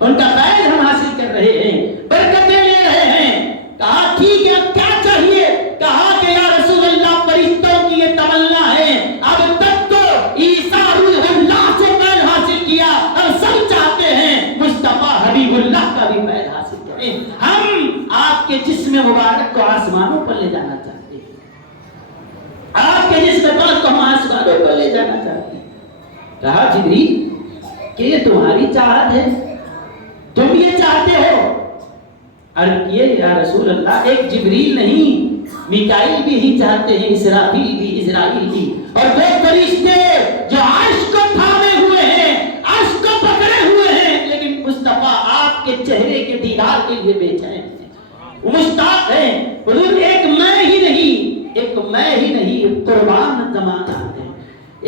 ان کا فیض ہم حاصل کر رہے ہیں، برکتیں لے رہے ہیں۔ کہا ٹھیک ہے کیا چاہیے؟ کہا کہ یا رسول اللہ فرشتوں کی یہ تمنا ہے، اب تک تو عیسیٰ روح اللہ سے فیض حاصل کیا، ہم سب چاہتے ہیں مصطفیٰ حبیب اللہ کا بھی فیض حاصل کریں، ہم آپ کے جسم مبارک کو آسمانوں پر لے جانا چاہتے ہیں، آپ کے جسم پاک کو ہم آسمانوں پر لے جانا چاہتے ہیں۔ کہا جبریل کہ یہ تمہاری چاہت ہے، تم یہ چاہتے ہو؟ عرض کیے یا رسول اللہ ایک جبریل نہیں، میکائیل بھی ہی چاہتے ہیں، اسرافیل بھی، اسرائیل بھی، اور وہ فرشتے جو عرش کو تھامے ہوئے ہیں، عرش کو پکڑے ہوئے ہیں، لیکن مصطفیٰ آپ کے چہرے کے دیدار کے لیے بے چین ہیں، وہ مشتاق ہیں۔ حضور ایک میں ہی نہیں قربان زمانہ ہے،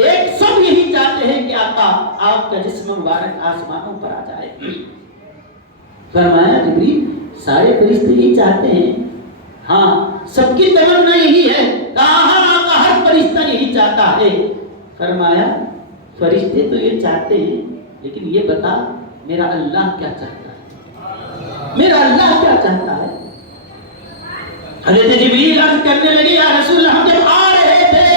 ایک سب یہی چاہتے ہیں کہ آقا آپ کا جسم مبارک آسمانوں پر آ جائے۔ فرمایا جبریل سارے فرشتے یہ چاہتے ہیں، ہاں سب کی تمنا یہی ہے، کہا کا ہر فرشتہ یہی چاہتا ہے۔ فرمایا فرشتے تو یہ چاہتے ہیں، لیکن یہ بتا میرا اللہ کیا چاہتا ہے، میرا اللہ کیا چاہتا ہے؟ حضرت جبریل عرض کرنے لگے یا رسول اللہ ہم جب آ رہے تھے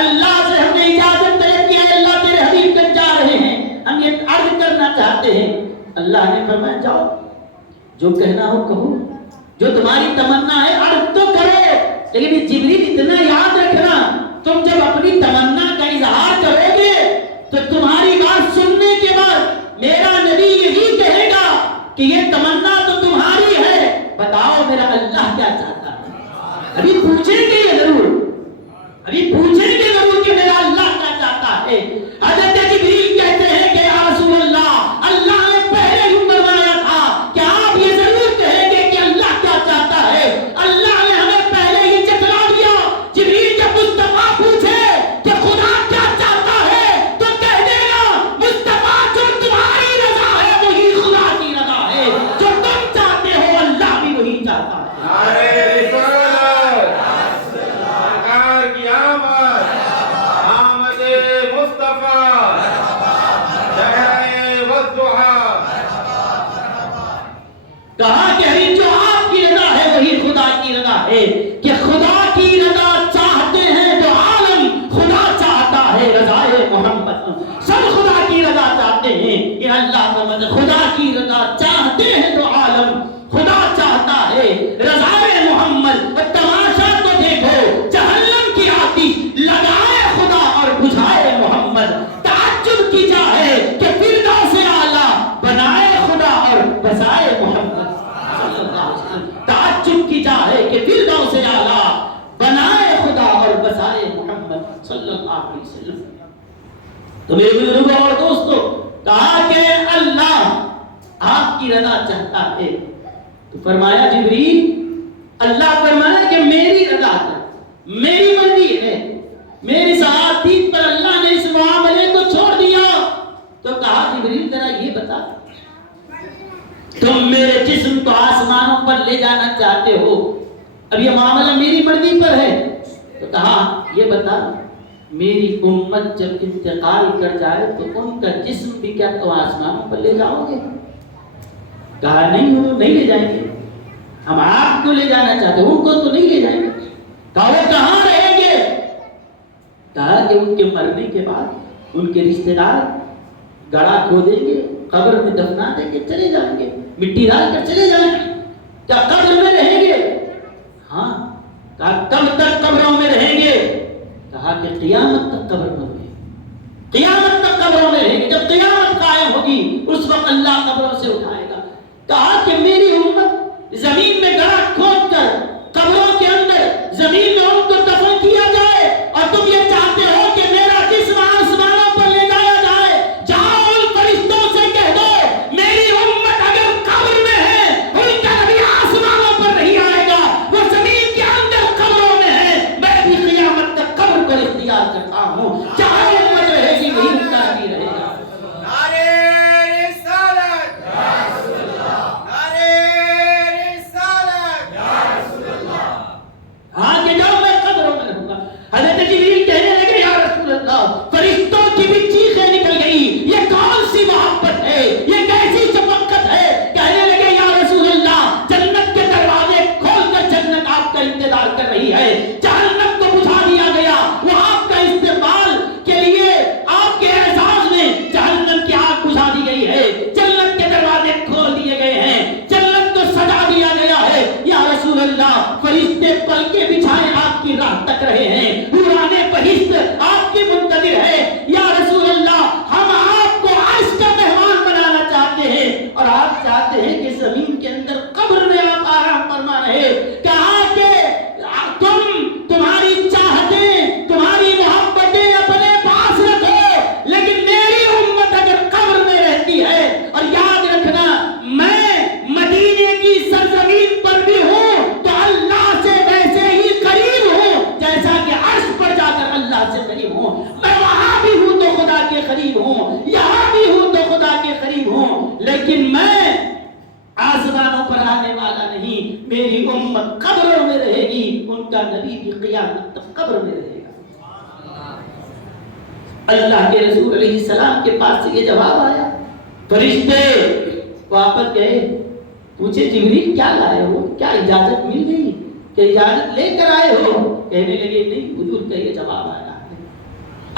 اللہ سے ہم نے اجازت طلب کی ہے، اللہ تیرے حبیب تک جا رہے ہیں، ہم یہ عرض کرنا چاہتے ہیں۔ اللہ نے فرمایا جاؤ، جو کہنا ہو کہو، جو تمہاری تمنا ہے عرض تو کرو، لیکن جبریل اتنا یاد رکھنا تم جب اپنی تمنا کا اظہار کرو گے تو تمہاری بات سننے کے بعد میرا نبی یہی کہے گا کہ یہ تمنا تو تمہاری ہے، بتاؤ میرا اللہ کیا چاہتا ہے۔ ابھی پوچھیں گے یہ ضرور، ابھی پوچھیں گے ضرور کہ میرا اللہ کیا چاہتا ہے۔ حضرت جبریل کہتے ہیں کہ یا رسول اللہ، اللہ نے پہلے ہی فرمایا تھا کہ آپ یہ ضرور کہیں گے کہ اللہ کیا چاہتا ہے۔ اللہ نے ہمیں پہلے ہی جتلا دیا۔ جبریل جب مصطفیٰ پوچھے کہ خدا کیا چاہتا ہے تو کہہ دے گا مصطفیٰ جو تمہاری رضا ہے وہی خدا کی رضا ہے، جو تم چاہتے ہو اللہ بھی وہی چاہتا ہے۔ نعرہ رسالت، سرکار کی آمد، آمد مصطفیٰ، چہرہ والضحیٰ۔ کہا کہ ابھی جو آپ کی رضا ہے وہی خدا کی رضا ہے، کہ خدا کی رضا چاہتے ہیں جو عالم، خدا چاہتا ہے رضائے محمد، سب خدا کی رضا چاہتے ہیں، یہ اللہ کا مدد، خدا کی رضا چاہتے ہیں جو عالم، خدا چاہتا ہے رضائے محمد۔ تماشا تو دیکھو جہنم کی آتش لگائے خدا اور بجھائے محمد، تعجب کی جا ہے کہ فردوس اعلیٰ بنائے خدا اور بسائے محمد صلی اللہ علیہ وسلم، تعجب کی جا ہے کہ فردوس اعلیٰ بنائے خدا اور بسائے محمد صلی اللہ علیہ وسلم۔ تو میرے بزرگوں اور دوستوں، کہا کہ اللہ آپ کی رضا چاہتا ہے، تو فرمایا جبریل، اللہ فرمایا کہ میری رضا ہے، میری مرضی ہے، میری سعادت پر اللہ نے اس معاملے کو چھوڑ دیا۔ تو کہا جبریل ذرا یہ بتا، تم میرے جسم کو آسمانوں پر لے جانا چاہتے ہو، اب یہ معاملہ میری مرضی پر ہے، تو کہا یہ بتا میری امت جب انتقال کر جائے تو ان کا جسم بھی کیا تم آسمانوں پر لے جاؤ گے؟ کہا نہیں، وہ نہیں لے جائیں گے، ہم آپ کو لے جانا چاہتے ہیں، ان کو تو نہیں لے جائیں گے۔ کہا وہ کہاں رہیں گے؟ کہا کہ ان کے مرنے کے بعد ان کے رشتہ دار گڑھا کھودیں گے، قبر میں دفنا دیں گے، چلے جائیں گے، مٹی ڈال کر چلے جائیں گے۔ کیا قبر میں رہیں گے؟ ہاں۔ کہا کب تک قبروں میں رہیں گے؟ کہا کہ قیامت تک قبر میں رہیں گے، قیامت تک قبروں میں رہیں گے، جب قیامت قائم ہوگی اس وقت اللہ قبروں سے اٹھائے گا۔ کہا کہ میری امت زمین میں گڑھا کھود کر قبروں کے اندر زمین میں ان کو دفن کیا جائے، اور تم یہ چاہتے ہو کہ میرا جسم آسمانوں پر لے جایا جائے؟ جاؤ ان فرشتوں سے کہہ دو میری امت اگر قبر میں ہے ان کا نبی آسمانوں پر نہیں آئے گا، وہ زمین کے اندر قبروں میں ہے، میں بھی قیامت تک قبر کو اختیار کرتا ہوں، چاہے امت رہے گی وہی ان کا نبی رہے گا۔ نعرہ رسالت، نعرہ رسالت، ہاں کہ جب میں قبروں میں رہوں گا۔ حضرت جبریل کہنے لگے یا رسول اللہ، فرشتوں کی بھی چیخیں نکل گئی، یہ کون سی محبت ہے، یہ کیسی شفقت ہے؟ کہنے لگے یا رسول اللہ، جنت کے دروازے کھول کر جنت آپ کا انتظار کر رہی ہے، جہنم کو بجھا دیا گیا، وہ آپ کا استقبال کے لیے آپ کے اعزاز میں جہنم کی آگ بجھا دی گئی ہے، جنت کے دروازے کھول دیے گئے ہیں، جنت کو سجا دیا گیا ہے۔ یا رسول اللہ، فرشتے پلکیں بچھائے آپ کی راہ تک رہے ہیں، حورانے بہشت آپ کی منتظر ہے۔ یا رسول اللہ، ہم آپ کو عرش کا مہمان بنانا چاہتے ہیں، اور آپ چاہتے ہیں کہ زمین کے اندر قبر میں آپ آرام فرما رہے۔ کہا کہ تمہاری چاہتیں، تمہاری محبتیں اپنے پاس رکھو، لیکن میری امت اگر قبر میں رہتی ہے، اور یاد رکھنا میں مدینے کی سرزمین پر بھی ہوں تو اللہ سے ویسے ہی قریب ہوں جیسا کہ عرش پر جا کر اللہ سے قریب ہوں، میں وہاں بھی ہوں تو خدا کے قریب ہوں۔ لیکن میں آسمانوں پر آنے والا نہیں، میری امت قبروں میں رہے گی، ان کا نبی بھی قیامت تک قبر میں رہے گا۔ اللہ کے رسول علیہ السلام کے پاس سے یہ جواب آیا، فرشتے واپس گئے، پوچھے جبریل کیا لائے ہو، کیا اجازت مل گئی کہ اجازت لے کر آئے ہو؟ کہنے لگے نہیں، حضور کا یہ جواب آیا ہے۔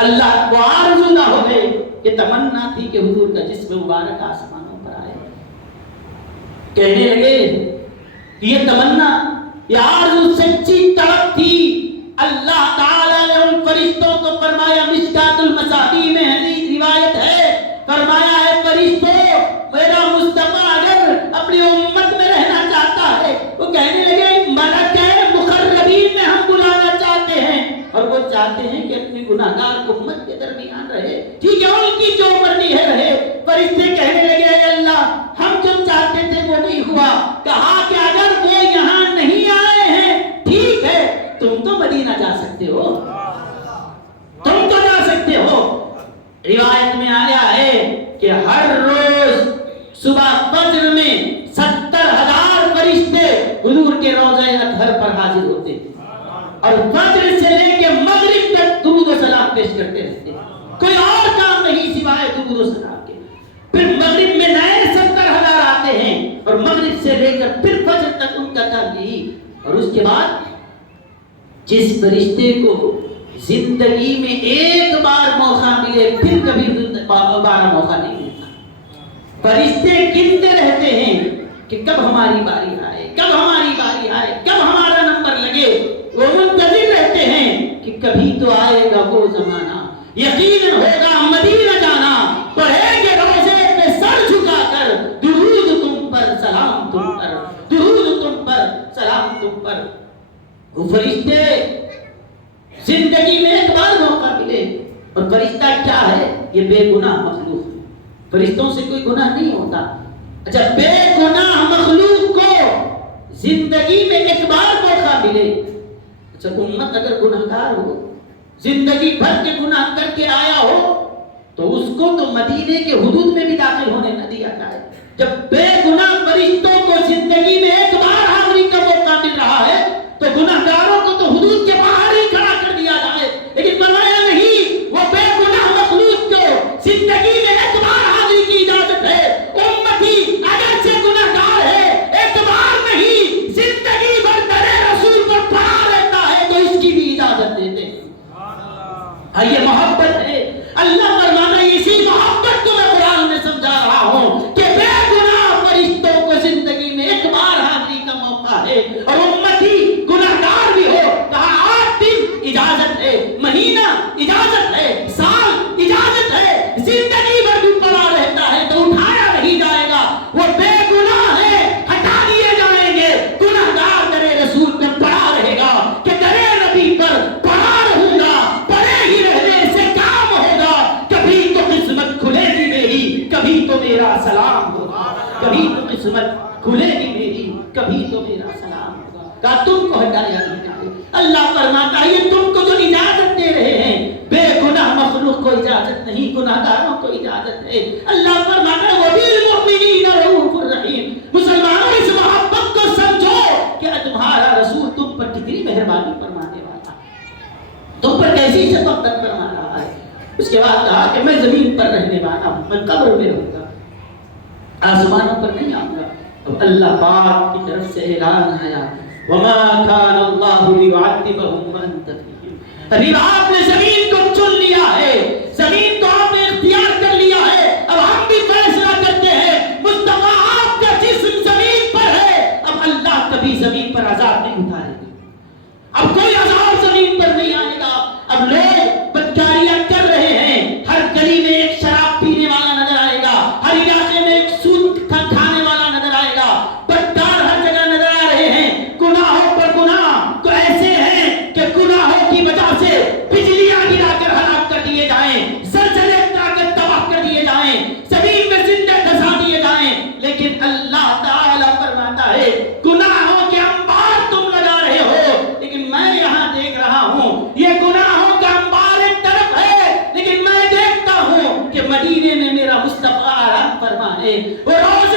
اللہ کو آرزو نہ ہو گئے کہ تمنا تھی کہ حضور کا جسم مبارک آسمانوں پر آئے، کہنے لگے یہ تمنا، یہ آرزو سچی طلب تھی۔ اللہ تعالیٰ نے ان فرشتوں کو فرمایا، مشکات المصابیح میں حدیث روایت ہے، فرمایا ہے فرشتوں میرا مصطفیٰ اگر اپنی امت میں رہنا چاہتا ہے، وہ کہنے لگے ملک مقربین میں ہم بلانا چاہتے ہیں، اور وہ چاہتے ہیں کہ اپنی گناہگار امت کے درمیان رہے، ٹھیک ہے ان کی جو مرضی ہے رہے۔ فرشتے کہنے لگے اے اللہ ہم جو چاہتے تھے وہ نہیں ہوا، کہا کہ اگر وہ یہاں نہیں آئے ہیں ٹھیک ہے، تم تو مدینہ جا سکتے ہو، تم تو جا سکتے ہو۔ روایت میں آیا ہے کہ ہر روز صبح فجر میں 70,000 فرشتے حضور کے روضہ اطہر پر حاضر ہوتے تھے، اور فجر سے لے کے مغرب تک درود و سلام پیش کرتے رہتے، کوئی اور کام نہیں سوائے درود و سلام کے۔ پھر مغرب میں نئے 70,000 آتے ہیں، اور مغرب سے لے کر پھر فجر تک ان کا کام یہی۔ اور اس کے بعد جس فرشتے کو زندگی میں ایک بار موقع ملے پھر کبھی دوبارہ موقع نہیں ملتا، فرشتے گنتے رہتے ہیں کہ کب ہماری باری آئے، کب ہماری باری آئے، کب ہمارا نمبر لگے، وہ منتظر رہتے ہیں کہ کبھی تو آئے گا وہ زمانہ، یقیناً ہوگا مدینہ جانا، پڑھیں گے روزے پہ سر جھکا کر درود تم پر سلام تم پر، درود تم پر سلام تم پر۔ وہ فرشتے زندگی میں ایک بار موقع ملے، اور فرشتہ کیا ہے؟ یہ بے گناہ مخلوق ہے، فرشتوں سے کوئی گناہ نہیں ہوتا۔ اچھا بے گناہ مخلوق کو زندگی میں ایک بار موقع ملے، اچھا امت اگر گناہگار ہو، زندگی بھر کے گناہ کر کے آیا ہو، تو اس کو تو مدینے کے حدود میں بھی داخل ہونے نہ دیا جائے۔ جب بے گناہ فرشتوں کو زندگی میں ایک بار حاضری کا موقع مل رہا ہے، تو گناہگاروں کو تو حدود کے باہر ہی کھڑا کر دیا جائے، لیکن فرمایا نہیں، وہ بے گناہ مخلوق کو زندگی میں ایک بار حاضری کی اجازت ہے۔ امتی اگرچہ گناہگار ہے، ایک بار نہیں زندگی بھر درے رسول پر پڑا رہتا ہے تو اس کی بھی اجازت دیتے ہیں۔ یہ محبت ہے، اللہ فرمانا اسی محبت کو میں قرآن میں سمجھا رہا ہوں کہ بے گناہ فرشتوں کو زندگی میں ایک بار حاضری کا موقع ہے، اور امتی گناہگار بھی ہو، کہا 8 دن اجازت ہے، مہینہ اجازت ہے، سال اجازت ہے، زندگی بھر بھی پڑا رہتا ہے تو اٹھایا نہیں جائے گا، وہ بے گناہ ہے ہٹا دیے جائیں گے۔ گناہگار درے رسول پر پڑا رہے گا کہ درے نبی پر پڑا رہوں گا، پڑے ہی رہنے سے کام ہوگا، کبھی تو قسمت کھلے گی میری، کبھی تو میرا سلام ہوگا، کبھی تو قسمت کھلے گی میری، کبھی تو میرا سلام ہوگا۔ کہا تم کو ہٹایا نہیں جائے، اللہ فرماتا ہے یہ تم کو جو اجازت دے رہے ہیں، بے گناہ مخلوق کو اجازت نہیں، گناہگاروں کو اجازت ہے۔ اللہ فرماتا ہے وَبِالْمُؤْمِنِينَ رَءُوفٌ رَحِيمٌ، مسلمانوں اس محبت کو سمجھو کہ تمہارا رسول تم پر کتنی مہربانی فرمانے والا، تم پر کیسی شفقت فرما رہا ہے۔ اس کے بعد کہا کہ میں زمین پر رہنے والا ہوں، میں قبر میں رہوں گا، آسمانوں پر نہیں آؤں گا۔ اب اللہ پاک کی طرف سے اعلان آیا وَمَا كَانَ اللَّهُ لِيُعَذِّبَهُمْ وَأَنْتَ فِيهِمْ۔ ابھی آپ نے زمین کو چن لیا ہے، زمین کو آپ نے اختیار کر لیا ہے، اب ہم بھی فیصلہ کرتے ہیں، مصطفیٰ آپ کا جسم زمین پر ہے، اب اللہ کبھی زمین پر عذاب نہیں اتارے گا، اب کوئی عذاب زمین پر نہیں آئے گا۔ اب لوگ بدکاریاں کر رہے ہیں، ہر گلی میں ایک شراب پینے والا نظر آئے گا، ہر علاقے میں ایک سود کھانے والا نظر آئے گا، بدکار ہر جگہ نظر آ رہے ہیں، گناہوں پر گناہ تو ایسے ہیں کہ گناہوں کی وجہ سے بجلیاں گرا کر ہلاک کر دیے جائیں، زلزلے اٹھا کر تباہ کر دیے جائیں، زمین میں زندہ دھسا دیے جائیں، لیکن اللہ تعالیٰ فرماتا ہے گناہوں کے انبار تم لگا رہے ہو، لیکن میں یہاں دیکھ رہا ہوں یہ گناہوں کا انبار ایک طرف ہے، لیکن میں دیکھتا ہوں کہ مدینے میں میرا مصطفیٰ آرام فرما ہے، وہ روز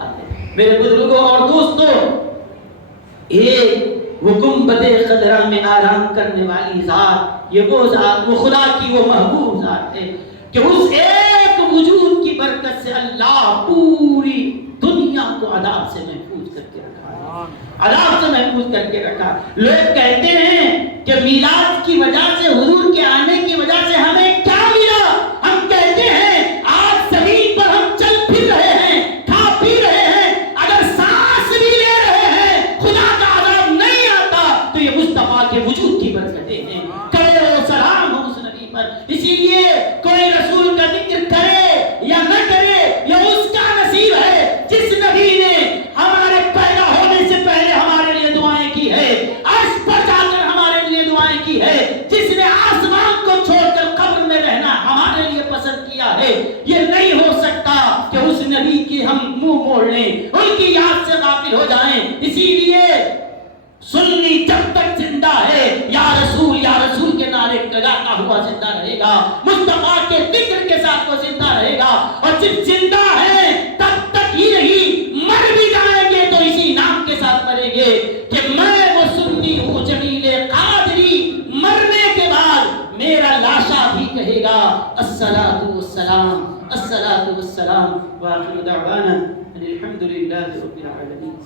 رکھا ہے۔ میرے بزرگوں اور دوستوں، ایک وہ گنبد خضرا میں آرام کرنے والی ذات، یہ وہ ذات، وہ خدا کی وہ محبوب ذات ہے کہ اس ایک وجود کی برکت سے اللہ پوری دنیا کو عذاب سے محفوظ کر کے رکھا، عذاب سے محفوظ کر کے رکھا۔ لوگ کہتے ہیں کہ میلاد کی وجہ سے، حضور کے آنے کی وجہ سے ہمیں کیا ملا؟ ہم کہتے ہیں آج زمین پر ہم چل پھر رہے ہیں، کھا پی رہے ہیں، اگر سانس بھی لے رہے ہیں، خدا کا عذاب نہیں آتا تو یہ مصطفیٰ کے وجود کی برکتیں ہیں۔ کرے و سلام ہو اس نبی پر۔ اسی لیے کوئی رسول کا ذکر کرے یا نہ کرے یہ اس کا نصیب ہے جس نبی نے ہمارے پیدا ہونے سے پہلے ہمارے لیے دعائیں کی ہے، عرش پر جا کر ہمارے لیے دعائیں کی ہے، جس نے آسمان کو چھوڑ کر قبر میں رہنا ہمارے لیے پسند کیا ہے۔ یہ نہیں ہو سکتا کہ اس نبی کی ہم منہ موڑ لیں، ان کی یاد سے غافل ہو جائیں۔ اسی لیے سنی جب تک زندہ ہے یا رسول کے نعرے لگاتا ہوا زندہ رہے گا، مصطفیٰ کے ذکر کے ساتھ وہ زندہ رہے گا، اور جب زندہ ہے تب تک ہی نہیں، مر بھی جائیں گے تو اسی نام کے ساتھ مریں گے کہ میں وہ سنی ہوں جمیل قادری، مرنے کے بعد میرا لاشا بھی کہے گا الصلاۃ والسلام الصلاۃ والسلام، وآخر دعوانا ان الحمد للہ رب العالمین۔